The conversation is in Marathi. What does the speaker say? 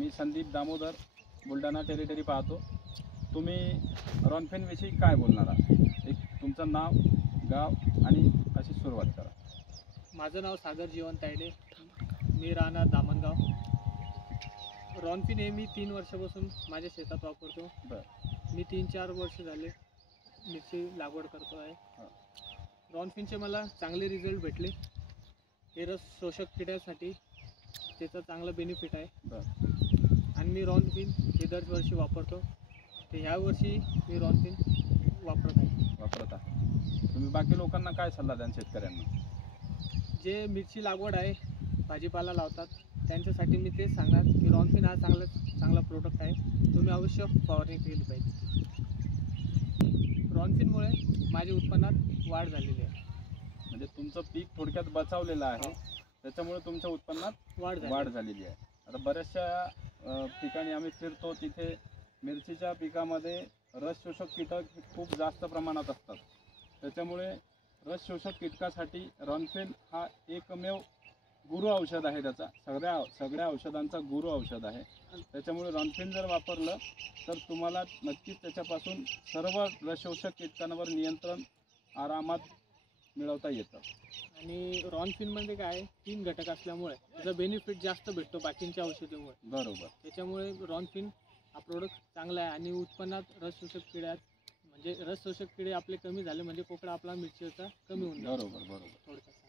मी संदीप दामोदर, बुलढाणा टेरिटरी पाहतो. तुम्ही रॉनफिनविषयी काय बोलणार आहात? एक तुमचं नाव, गाव आणि अशी सुरुवात करा. माझं नाव सागर जीवन तायडे, मी राहणार दामणगाव. रॉनफिन हे मी 3 वर्षापासून माझ्या शेतात वापरतो. बरं. मी 3-4 वर्ष झाले मिरची लागवड करतो आहे. रॉनफिनचे मला चांगले रिझल्ट भेटले. हे रस शोषक किड्यासाठी त्याचा चांगला बेनिफिट आहे. बरं. आणि मी रॉनफिन हे दरवर्षी वापरतो. तर ह्या वर्षी मी रॉनफिन वापरत आहे. तुम्ही बाकी लोकांना काय सल्ला द्याल, शेतकऱ्यांना? जे मिरची लागवड आहे, भाजीपाला लावतात, त्यांच्यासाठी मी तेच सांगणार की रॉनफिन हा चांगला प्रोडक्ट आहे. तुम्ही अवश्य फवारणी केली पाहिजे. रॉनफिनमुळे माझ्या उत्पन्नात वाढ झालेली आहे. म्हणजे तुमचं पीक थोडक्यात बचावलेलं आहे, त्याच्यामुळे तुमच्या उत्पन्नात वाढ झालेली आहे. आता बऱ्याचशा ठिकाणी आम्ही फिरतो, तिथे मिरचीच्या पिकामध्ये रस शोषक कीटक खूप जास्त प्रमाणात असतात. त्याच्यामुळे रस शोषक कीटकासाठी रॉनफिन हा एकमेव गुरु औषध आहे. त्याचा सगळ्या औषधांचा गुरु औषध आहे. त्याच्यामुळे रॉनफिन जर वापरलं तर तुम्हाला नक्कीच त्याच्यापासून सर्व रस शोषक कीटकांवर नियंत्रण आरामात मिळवता येतं. आणि रॉनफिनमध्ये काय 3 घटक असल्यामुळे त्याचा बेनिफिट जास्त भेटतो बाकींच्या औषधामुळे. बरोबर. त्याच्यामुळे रॉनफिन हा प्रोडक्ट चांगला आहे. आणि उत्पन्नात रस शोषक किड्यात म्हणजे रस शोषक किडे आपले कमी झाले म्हणजे पोकळा आपला मिरचीचा कमी होऊन जातो. बरोबर. थोडक्यात.